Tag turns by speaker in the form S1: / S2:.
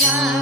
S1: Yeah.